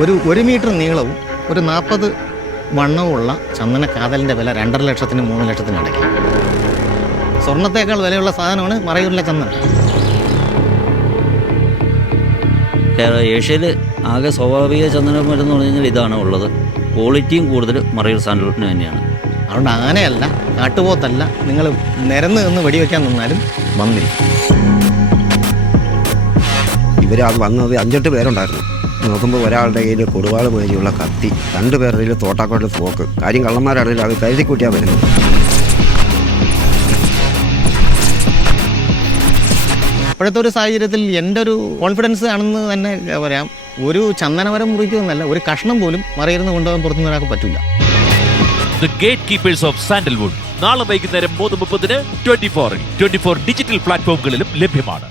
ഒരു മീറ്റർ നീളവും ഒരു 40 വണ്ണവുമുള്ള ചന്ദന കാതലിൻ്റെ വില 2.5 ലക്ഷത്തിനും 3 ലക്ഷത്തിനും ഇടയ്ക്ക്. സ്വർണത്തേക്കാൾ വിലയുള്ള സാധനമാണ് മറയൂരിലെ ചന്ദനം. ഏഷ്യയിൽ ആകെ സ്വാഭാവിക ചന്ദനമരം പറഞ്ഞു കഴിഞ്ഞാൽ ഇതാണ് ഉള്ളത്. ക്വാളിറ്റിയും കൂടുതൽ മറയൂർ സാൻഡൽവുഡിന് തന്നെയാണ്. അതുകൊണ്ട് ആനയല്ല, കാട്ടുപോത്തല്ല, നിങ്ങൾ നിരന്ന് നിന്ന് വെടിവെക്കാൻ നിന്നാലും വന്നിരിക്കും. അത് വന്നത് 5-8 പേരുണ്ടായിരുന്നു. നോക്കുമ്പോൾ ഒരാളുടെ കയ്യിൽ കൊടുവാൾ മേടിയുള്ള കത്തി, 2 പേരുടെ കയ്യിൽ തോട്ടാക്കോട്ടിൽ തോക്ക്. കാര്യം കള്ളന്മാരാണെങ്കിൽ അത് കരുതി കൂട്ടിയാൽ വരുന്നത്. ഇപ്പോഴത്തെ ഒരു സാഹചര്യത്തിൽ എൻ്റെ ഒരു കോൺഫിഡൻസ് ആണെന്ന് തന്നെ പറയാം. ഒരു ചന്ദനമരം മുറിക്കുമെന്നല്ല, ഒരു കഷ്ണം പോലും മറയിരുന്ന് കൊണ്ടുപോകാൻ പുറത്തുനിന്ന് ഒരാൾക്ക് പറ്റില്ല. The Gatekeepers of Sandalwood നാളെ വൈകുന്നേരം 3:30 24 ഡിജിറ്റൽ പ്ലാറ്റ്ഫോമുകളിലും ലഭ്യമാണ്.